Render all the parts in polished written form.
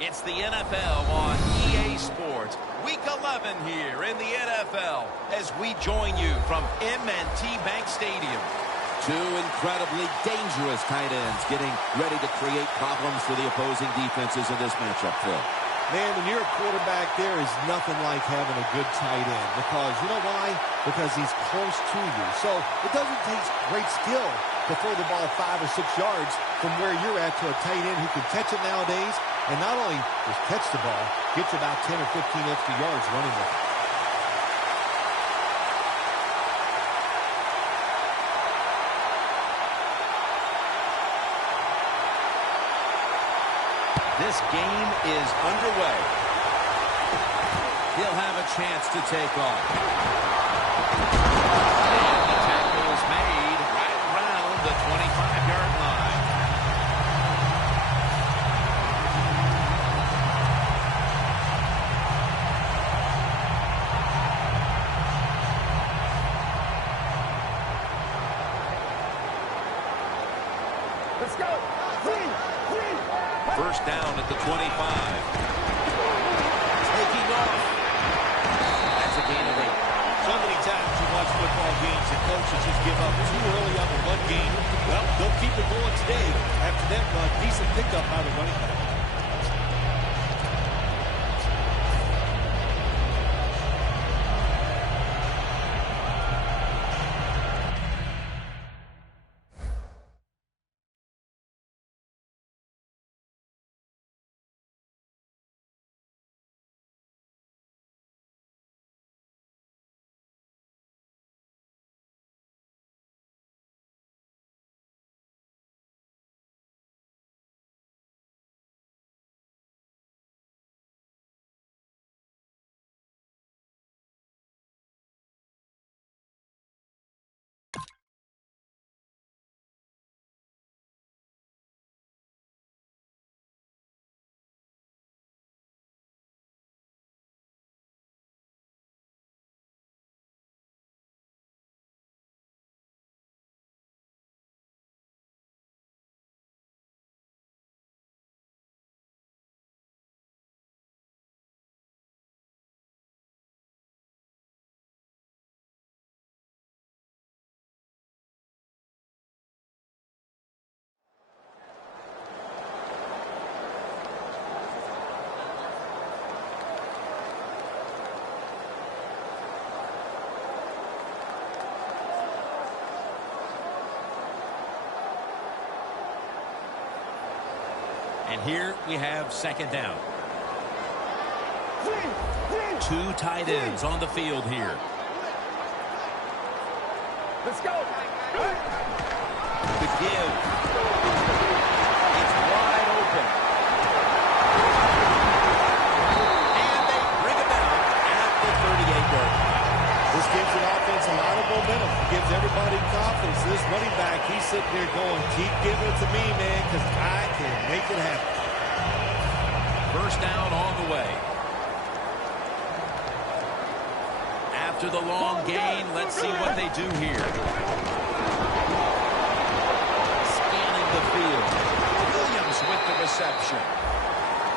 It's the NFL on EA Sports. Week 11 here in the NFL as we join you from M&T Bank Stadium. Two incredibly dangerous tight ends getting ready to create problems for the opposing defenses in this matchup, Phil. Man, when you're a quarterback, there is nothing like having a good tight end. Because, you know why? Because he's close to you. So it doesn't take great skill to throw the ball 5 or 6 yards from where you're at to a tight end who can catch it nowadays. And not only just catch the ball, get you about 10 or 15 extra yards running with it. This game is underway. He'll have a chance to take off. And the tackle is made right around the 25-yard line. Let's go. First down at the 25. Taking off. That's a gain of 8. So many times you watch football games and coaches just give up too early on the run game. Well, they'll keep it going today. After that run, decent pickup by the running back. And here we have second down. Two tight ends on the field here. Let's go. The give. It's wide open. And they bring it down at the 38-yard line. This gives an offense a lot of momentum. It gives everybody confidence. This running back, he's sitting there going, keep giving it to me, man, because I can make it happen. First down on the way. After the long gain, let's see what they do here. Scanning the field. Williams with the reception.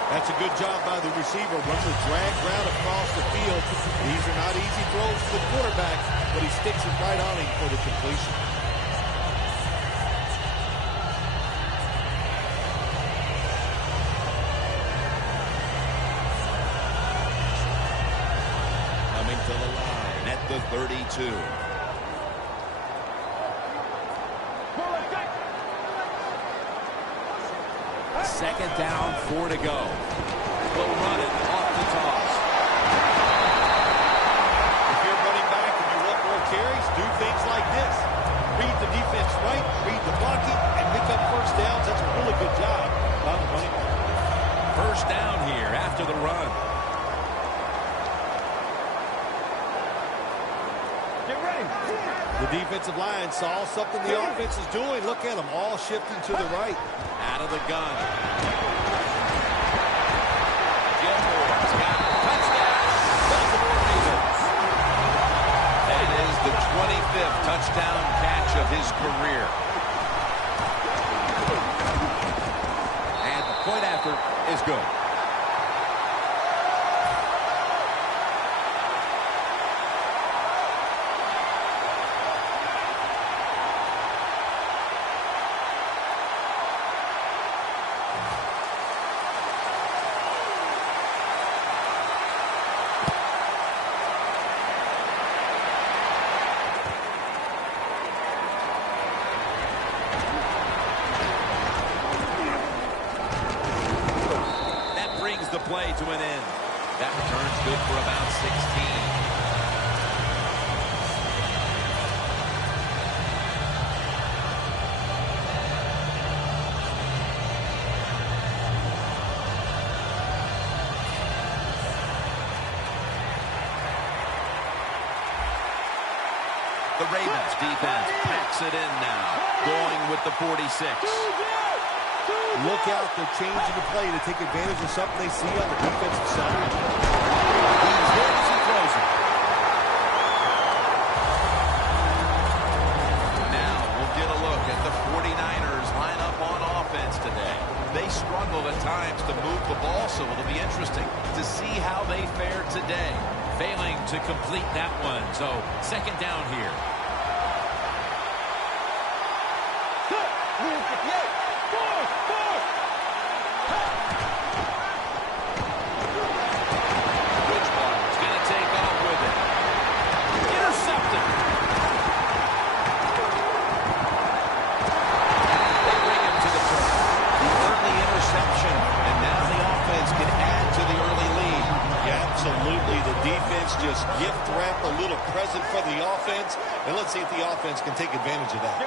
That's a good job by the receiver. Runs a drag route across the field. These are not easy throws for the quarterback, but he sticks it right on him for the completion. Coming to the line at the 32. Second down, 4 to go. Will run it off the toss. If you're running back and you want more carries, do things like this. Read the defense right, read the blocking, and pick up first downs. That's a really good job by the running back. First down here after the run. Get ready. The defensive line saw something the offense is doing. Look at them all shifting to the right. Out of the gun. Gilmore's got a touchdown. Baltimore Ravens. That is the 25th touchdown catch of his career. And the point after is good. to an end. That return's good for about 16. The Ravens defense packs it in now, going with the 46. Look out, they're changing the play to take advantage of something they see on the defensive side. He's hit as he throws it. Now we'll get a look at the 49ers line up on offense today. They struggle at times to move the ball, so it'll be interesting to see how they fare today. Failing to complete that one, so second down here. Bridgewater's going to take off with it. Intercepted. They bring him to the turf. The early interception, and now the offense can add to the early lead. Yeah, absolutely. The defense just gift wrap a little present for the offense, and let's see if the offense can take advantage of that.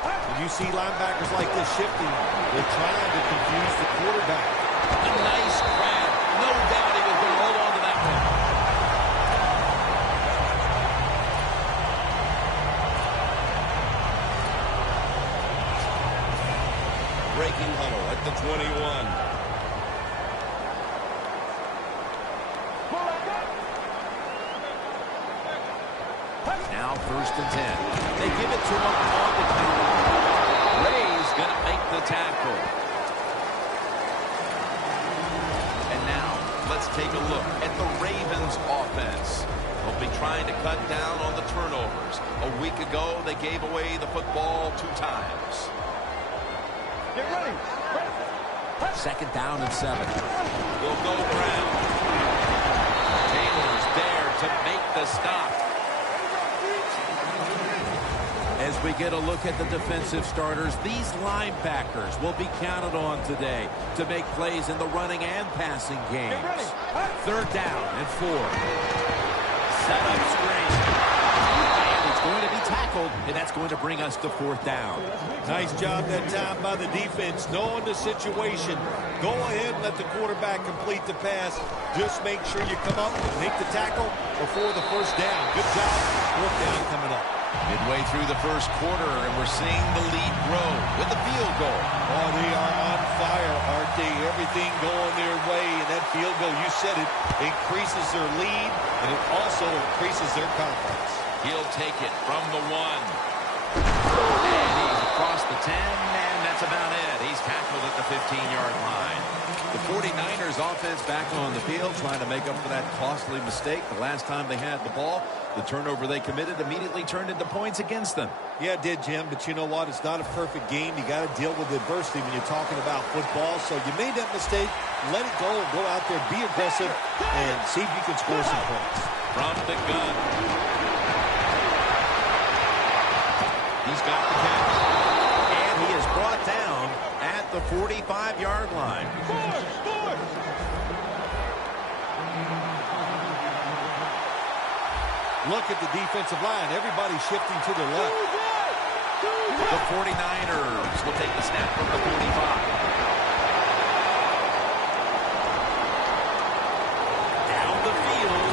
When you see linebackers like this shifting, they're trying to confuse the quarterback. A nice grab. No doubt he was going to hold on to that one. Breaking huddle at the 21. Now first and 10. They give it to him on the counter. Ray's going to make the tackle. And now let's take a look at the Ravens offense. They'll be trying to cut down on the turnovers. A week ago, they gave away the football 2 times. Get ready. Second down and 7. We'll go Brown. Taylor's there to make the stop. As we get a look at the defensive starters, these linebackers will be counted on today to make plays in the running and passing games. Third down and 4. Set up screen. And it's going to be tackled, and that's going to bring us to 4th down. Nice job that time by the defense, knowing the situation. Go ahead and let the quarterback complete the pass. Just make sure you come up and make the tackle before the first down. Good job. 4th down coming up. Midway through the first quarter, and we're seeing the lead grow with the field goal. Oh, they are on fire, aren't they? Everything going their way, and that field goal, you said it, increases their lead, and it also increases their confidence. He'll take it from the 1. And he's across the 10, and that's about it. He's tackled at the 15-yard line. The 49ers offense back on the field trying to make up for that costly mistake. The last time they had the ball, the turnover they committed immediately turned into points against them. Yeah, it did, Jim, but you know what? It's not a perfect game. You got to deal with adversity when you're talking about football. So you made that mistake, let it go, and go out there, be aggressive, and see if you can score some points. From the gun. He's got the catch. And he is brought down at the 45-yard line. Look at the defensive line. Everybody's shifting to the left. The 49ers will take the snap from the 45. Down the field.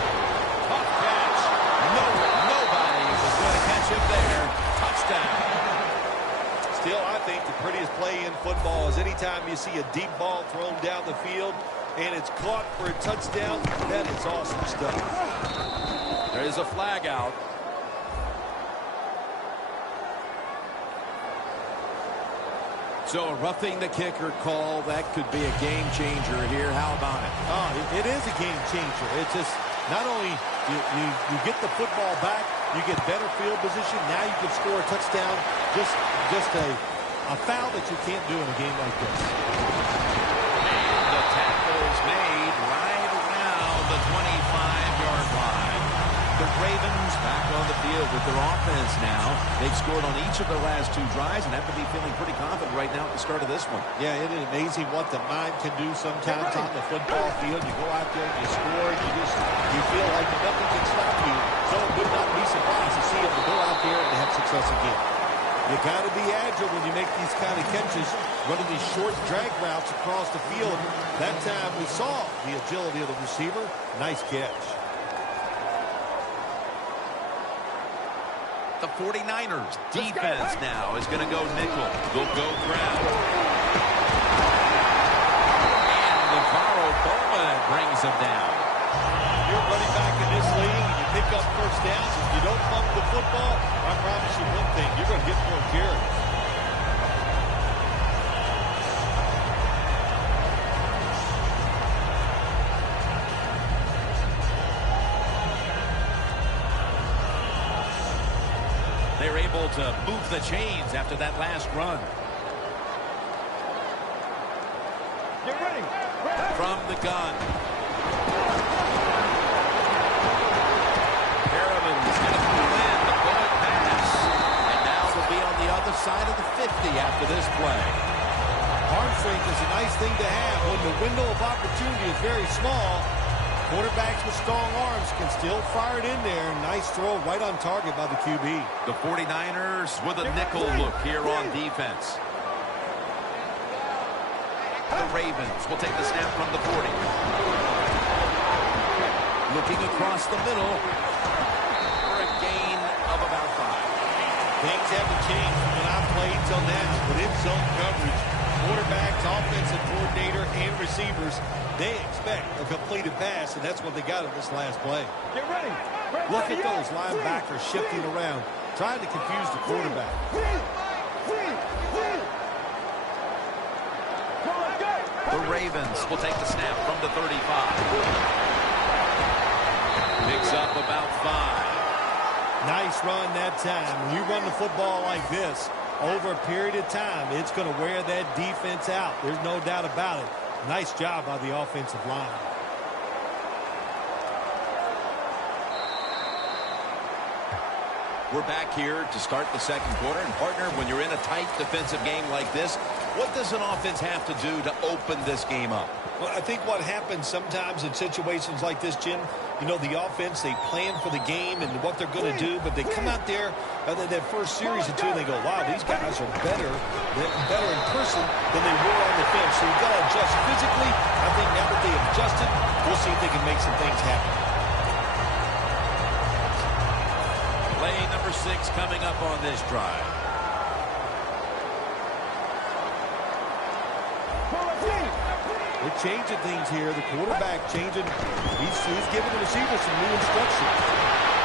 Tough catch. Nobody was going to catch him there. Touchdown. Still, I think the prettiest play in football is anytime you see a deep ball thrown down the field and it's caught for a touchdown. That is awesome stuff. There's a flag out. So a roughing the kicker call, that could be a game changer here. How about it? Oh, it is a game changer. It's just not only you get the football back, you get better field position. Now you can score a touchdown. Just a foul that you can't do in a game like this. And the tackle's made right around the 25-yard line. They're Ravens back on the field with their offense now. They've scored on each of their last 2 drives and have to be feeling pretty confident right now at the start of this one. Yeah, it is amazing what the mind can do sometimes on the football field. You go out there and you score, you feel like nothing can stop you. So it would not be surprised to see them go out there and have success again. You got to be agile when you make these kind of catches, running these short drag routes across the field. That time we saw the agility of the receiver. Nice catch. The 49ers defense now is going to go nickel. They'll go ground. And Navarro Bowman brings them down. You're running back in this league and you pick up first downs. If you don't pump the football, I promise you one thing, you're going to get more carries. They're able to move the chains after that last run. Get ready. From the gun. Side of the 50 after this play. Arm strength is a nice thing to have when the window of opportunity is very small. Quarterbacks with strong arms can still fire it in there. Nice throw right on target by the QB. The 49ers with a nickel look here on defense. The Ravens will take the snap from the 40. Looking across the middle for a gain of about 5. Things haven't changed from when I played till now. With in zone coverage, quarterbacks, offensive coordinator, and receivers, they expect a completed pass, and that's what they got in this last play. Get ready. Look at those linebackers shifting around, trying to confuse the quarterback. The Ravens will take the snap from the 35. Picks up about 5. Nice run that time. When you run the football like this, over a period of time, it's going to wear that defense out. There's no doubt about it. Nice job by the offensive line. We're back here to start the second quarter. And, partner, when you're in a tight defensive game like this, what does an offense have to do to open this game up? Well, I think what happens sometimes in situations like this, Jim, you know, the offense, they plan for the game and what they're going to do, but they come out there, that first series or two, and they go, wow, these guys are better in person than they were on the field. So you've got to adjust physically. I think now that they have adjusted, we'll see if they can make some things happen. Play number 6 coming up on this drive. They're changing things here. The quarterback changing. He's giving the receiver some new instructions.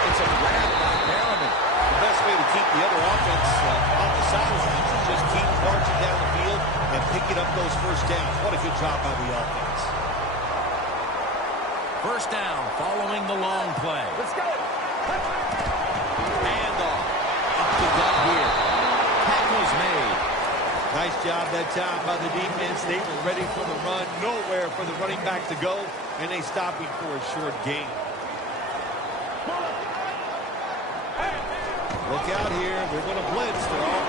It's a grab by Merriman. The best way to keep the other offense on the sidelines is just keep marching down the field and picking up those first downs. What a good job by the offense. First down following the long play. Let's go. Handoff. Up the gut here. Tackle's made. Nice job that time by the defense. They were ready for the run. Nowhere for the running back to go. And they stopped him for a short gain. Look out here. They're going to blitz. They're all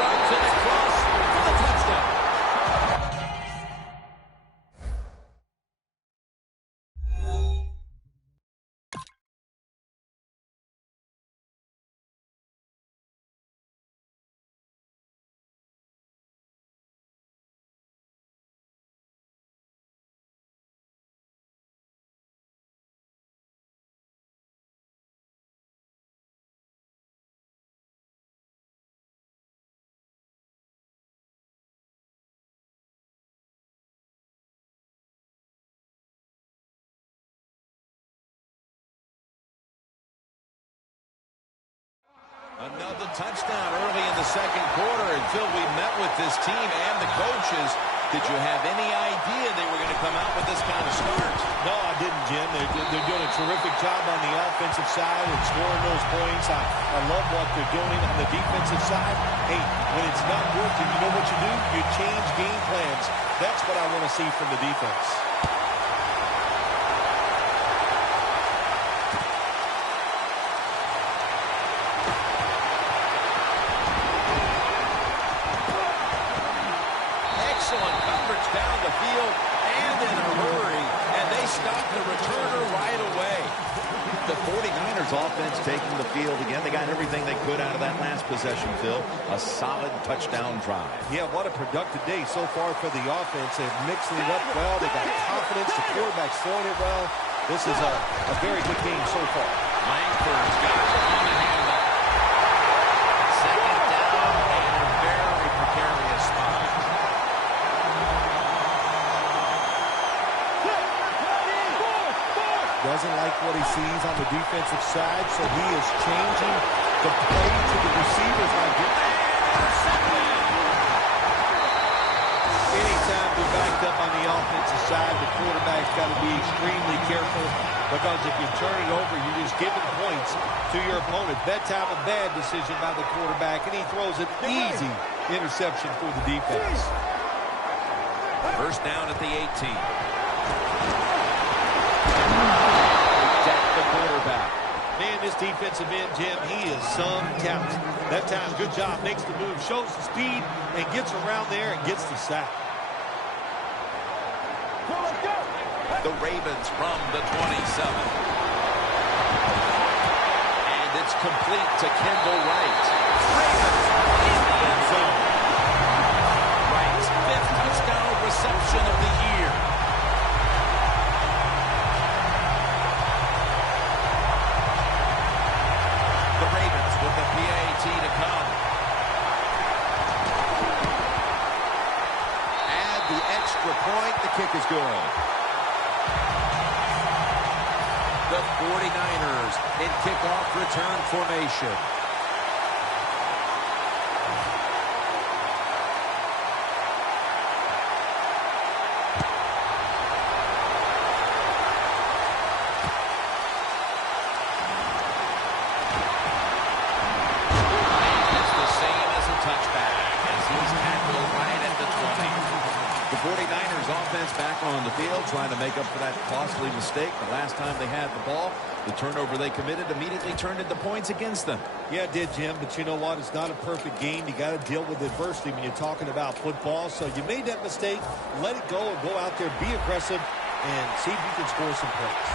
Right to the cross for the touchdown. Another touchdown early in the second quarter until we met with this team and the coaches. Did you have any idea they were going to come out with this kind of start? No, I didn't, Jim. They're doing a terrific job on the offensive side and scoring those points. I love what they're doing on the defensive side. Hey, when it's not working, you know what you do? You change game plans. That's what I want to see from the defense. 49ers offense taking the field again. They got everything they could out of that last possession, Phil. A solid touchdown drive. Yeah, what a productive day so far for the offense. They're mixing it up well. They got confidence. The quarterback's throwing it well. This is a very good game so far. Langford's got it on the handle. Second down and a very precarious spot. Doesn't like what he sees on the defensive side, so he is changing the play to the receivers. Anytime you're backed up on the offensive side, the quarterback's got to be extremely careful, because if you turn it over, you're just giving points to your opponent. That time a bad decision by the quarterback, and he throws an easy interception for the defense. First down at the 18. The quarterback. Man, this defensive end, Jim, he is some talent. That time, good job, makes the move, shows the speed, and gets around there and gets the sack. The Ravens from the 27. And it's complete to Kendall Wright. Ravens in the end zone. Wright's 5th touchdown reception of the year. The Ravens with the PAT to come. Add the extra point. The kick is good. The 49ers in kickoff return formation. It's the same as a touchback as he's tackled right at the 20. The 49ers offense back on the field trying to make up for that costly mistake. The last time they had the ball, the turnover they committed immediately turned into points against them. Yeah, it did, Jim, but you know what? It's not a perfect game. You got to deal with adversity when you're talking about football. So you made that mistake, let it go, and go out there, be aggressive, and see if you can score some points.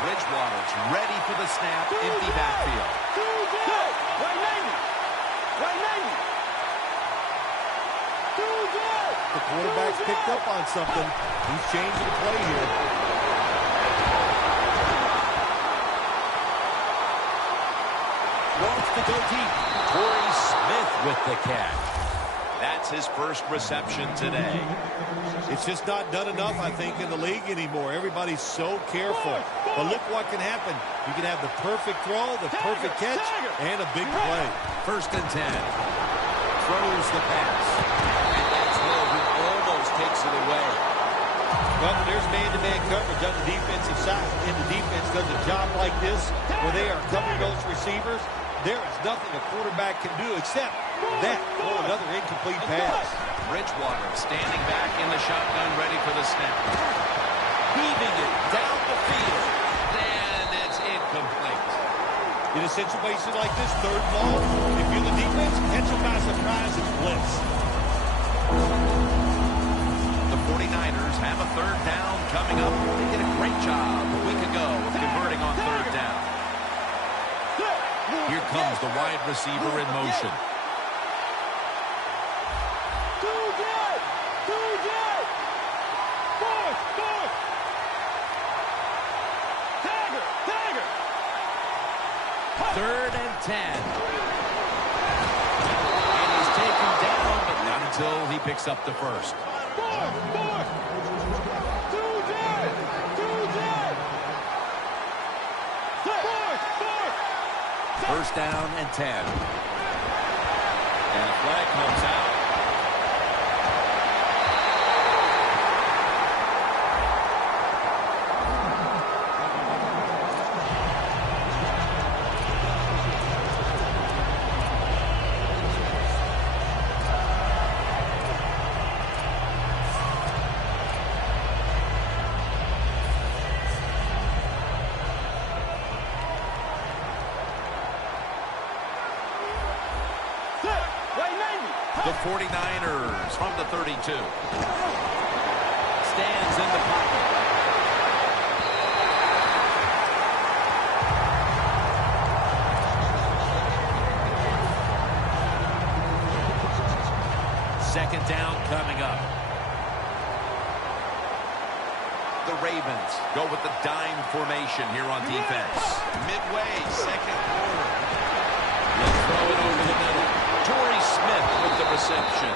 Bridgewater's ready for the snap, empty backfield. The quarterback's picked up on something. He's changing the play here. Wants to go deep. Torrey Smith with the catch. That's his first reception today. It's just not done enough, I think, in the league anymore. Everybody's so careful. But look what can happen. You can have the perfect throw, the perfect catch, and a big play. First and 10. Throws the pass. And that's Hill who almost takes it away. Well, there's man-to-man coverage on the defensive side, and the defense does a job like this where they are covering those receivers. There is nothing a quarterback can do except that or another incomplete pass. Bridgewater standing back in the shotgun, ready for the snap. Heaving it down the field. And it's incomplete. In a situation like this, third ball, if you're the defense, catch them by surprise and blitz. The 49ers have a third down coming up. They did a great job a week ago of converting on third down. Here comes the wide receiver in motion. Third and 10. And he's taken down, but not until he picks up the first. First down and 10. And a flag comes out. The 49ers from the 32. Stands in the pocket. Second down coming up. The Ravens go with the dime formation here on defense. Midway, second quarter. They'll throw it over the middle. Torrey Smith with the reception.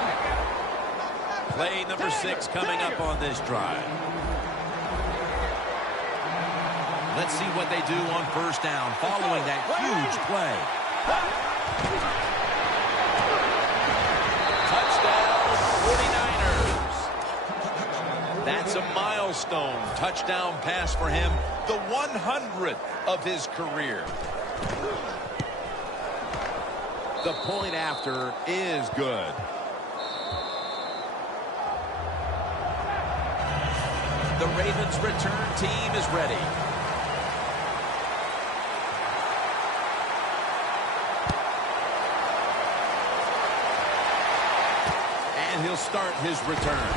Play number 6 coming up on this drive. Let's see what they do on first down following that huge play. Touchdown, 49ers. That's a milestone touchdown pass for him, the 100th of his career. The point after is good. The Ravens return team is ready. And he'll start his return.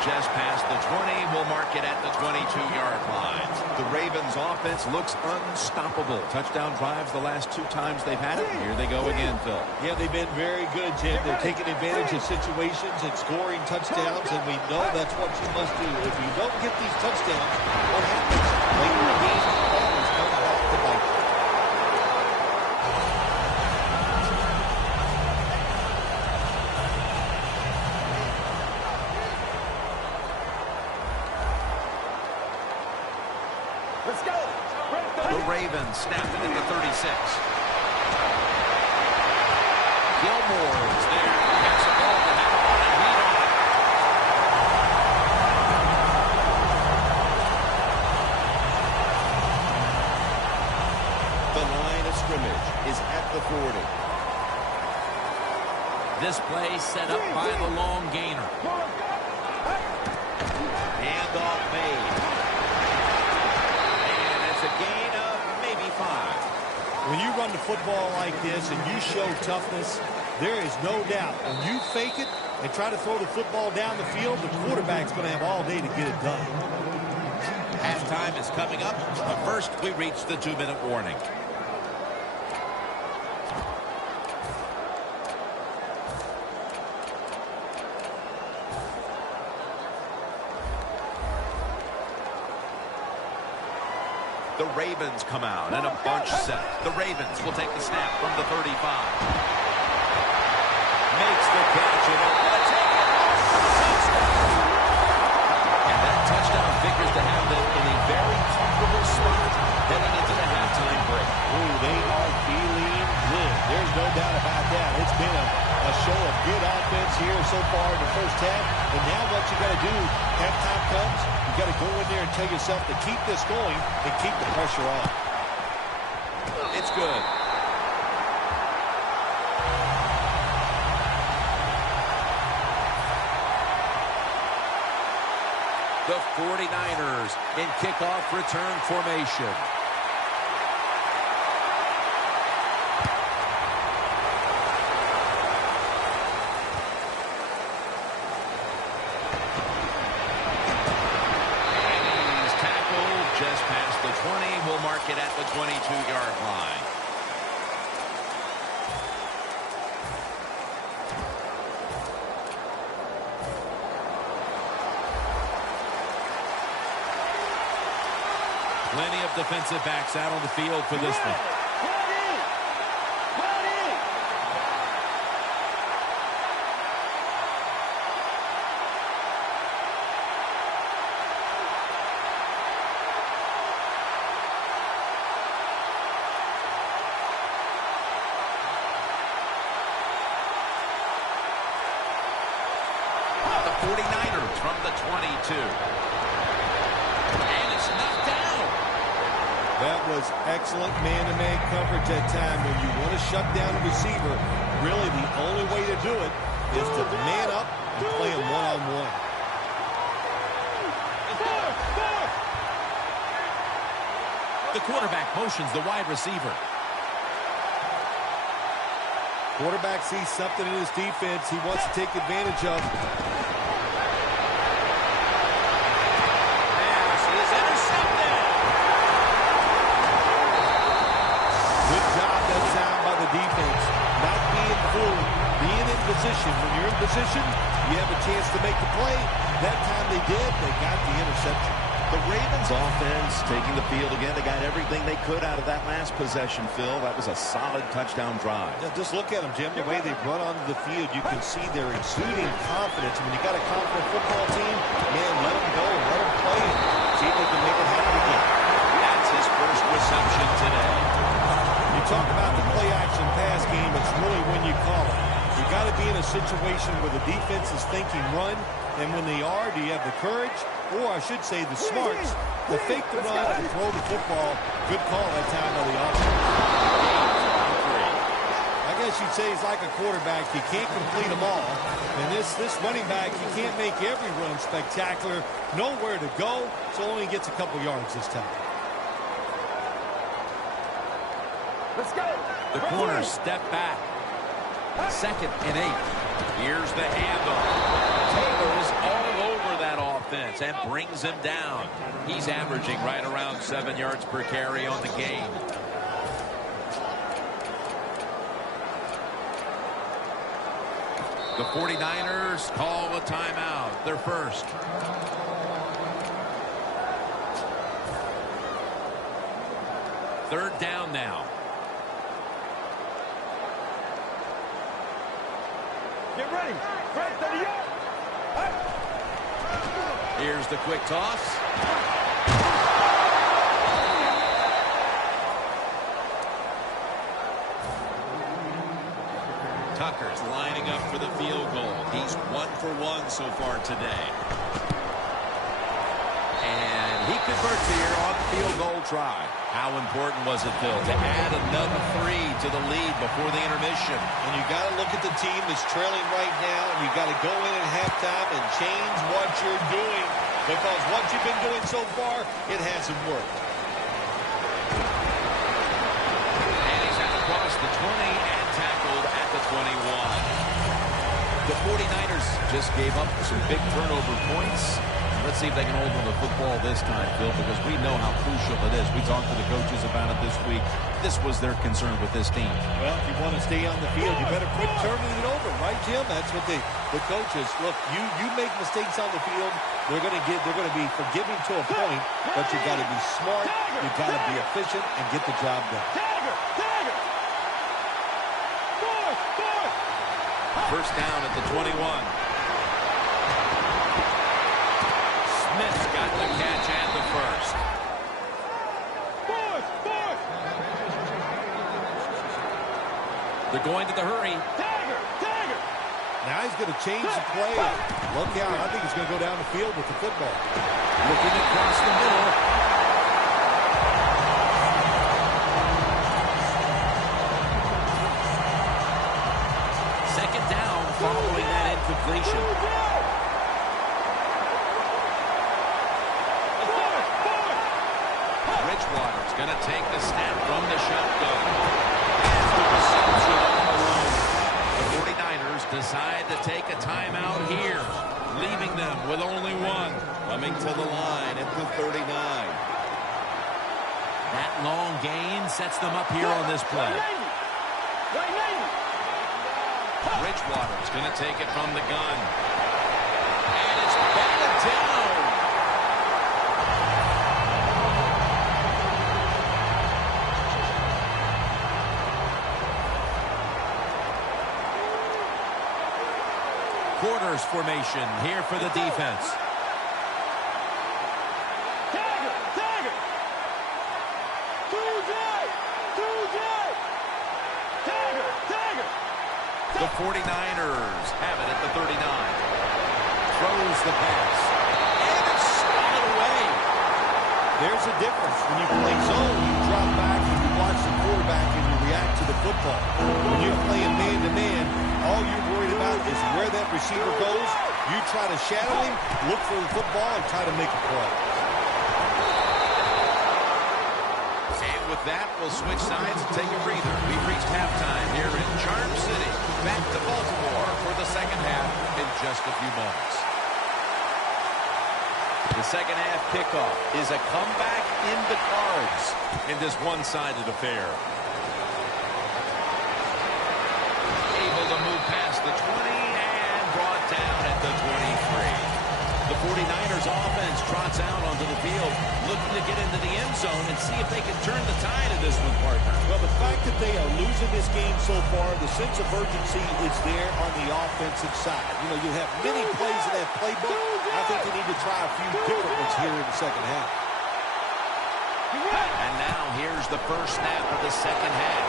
Just past the 20, we'll mark it at the 22-yard line. The Ravens offense looks unstoppable. Touchdown drives the last 2 times they've had it. Here they go again, Phil. Yeah, they've been very good, Jim. They're taking advantage of situations and scoring touchdowns, and we know that's what you must do. If you don't get these touchdowns, what happens? Later in the game, always come back to bite you. Let's go. The Ravens snap it at the 36. Gilmore is there. Gets the ball to have on and lead on it. The line of scrimmage is at the 40. This play set up by the long gainer. Handoff made. A gain of maybe 5. When you run the football like this and you show toughness, there is no doubt when you fake it and try to throw the football down the field, the quarterback's going to have all day to get it done. Halftime is coming up, but first we reach the 2-minute warning. The Ravens come out and a bunch set. The Ravens will take the snap from the 35. Makes the catch and they're going to take it. Touchdown. And that touchdown figures to have them in a very comfortable spot heading into the halftime break. Oh, they are feeling good. There's no doubt about that. It's been a show of good offense here so far in the first half. And now what you got to do, halftime comes, you got to go in there and tell yourself to keep this going and keep the pressure on. It's good. The 49ers in kickoff return formation. Just past the 20, we'll mark it at the 22-yard line. Plenty of defensive backs out on the field for this one. The 49ers from the 22. And it's knocked down. That was excellent man-to-man coverage that time. When you want to shut down a receiver, really the only way to do it is to man up and play him one-on-one. The quarterback motions the wide receiver. Quarterback sees something in his defense he wants to take advantage of. Pass is intercepted. Good job that time by the defense. position. When you're in position, you have a chance to make the play. That time they did. They got the interception. The Ravens offense taking the field again. They got everything they could out of that last possession, Phil. That was a solid touchdown drive. Yeah, just look at them, Jim. The way they run onto the field, you can see they're exuding confidence. And when you got a confident football team, man, let them go. Let them play it. See if they can make it happen again. That's his first reception today. You talk about the play-action pass game. It's really when you call it. You got to be in a situation where the defense is thinking run. And when they are, do you have the courage? Or I should say the smarts to fake the run and throw the football. Good call that time by the offense. I guess you'd say he's like a quarterback. You can't complete them all. And this running back, you can't make every run spectacular. Nowhere to go, so only gets a couple yards this time. Let's go. The corners step back. 2nd and 8. Here's the handoff. Taylor's all over that offense and brings him down. He's averaging right around 7 yards per carry on the game. The 49ers call a timeout. Their first. Third down now. Get ready. Right to the yard. Here's the quick toss. Tucker's lining up for the field goal. He's 1 for 1 so far today. And he converts here on the field goal try. How important was it, Phil, to add another 3 to the lead before the intermission? And you got to look at the team that's trailing right now, and you got to go in at halftime and change what you're doing, because what you've been doing so far, it hasn't worked. And he's out across the 20 and tackled at the 21. The 49ers just gave up some big turnover points. Let's see if they can hold on to the football this time, Phil, because we know how crucial it is. We talked to the coaches about it this week. This was their concern with this team. Well, if you want to stay on the field, you better quit turning it over, right, Jim? That's what the coaches look. You make mistakes on the field, they're going to be forgiving to a point, but you got to be smart, you got to be efficient, and get the job done. First down at the 21. Smith's got the catch and the first. They're going to the hurry. Now he's going to change the play. Look out. I think he's going to go down the field with the football. Looking across the middle. Second down following that incompletion. Bridgewater's going to take the snap from the shotgun. And the reception on the run. The 49ers decide to take a timeout here, leaving them with only one. Coming to the line at the 39. That long gain sets them up here on this play. Bridgewater's going to take it from the gun. And it's batted down. Quarters formation here for the defense. The 49ers have it at the 39. Throws the pass. And it's swatted away. There's a difference. When you play zone, you drop back and you watch the quarterback and you react to the football. When you're playing man-to-man, all you're worried about is where that receiver goes. You try to shadow him, look for the football, and try to make a play. And with that, we'll switch sides and take a breather. We've reached halftime here in Charm City. Back to Baltimore for the second half in just a few moments. The second half kickoff is a comeback in the cards in this one-sided affair. Able to move past the 20 49ers offense trots out onto the field, looking to get into the end zone and see if they can turn the tide of this one, partner. Well, the fact that they are losing this game so far, the sense of urgency is there on the offensive side. You know, you have many plays in that playbook. I think they need to try a few different ones here in the second half. And now here's the first snap of the second half.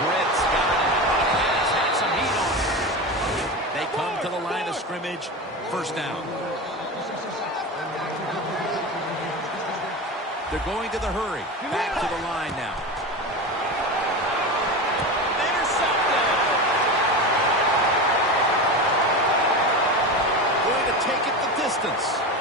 Britt's got it. The pass had some heat on it. They come to the line of scrimmage. First down. They're going to the hurry. Back to the line now. Intercepted. Going to take it the distance.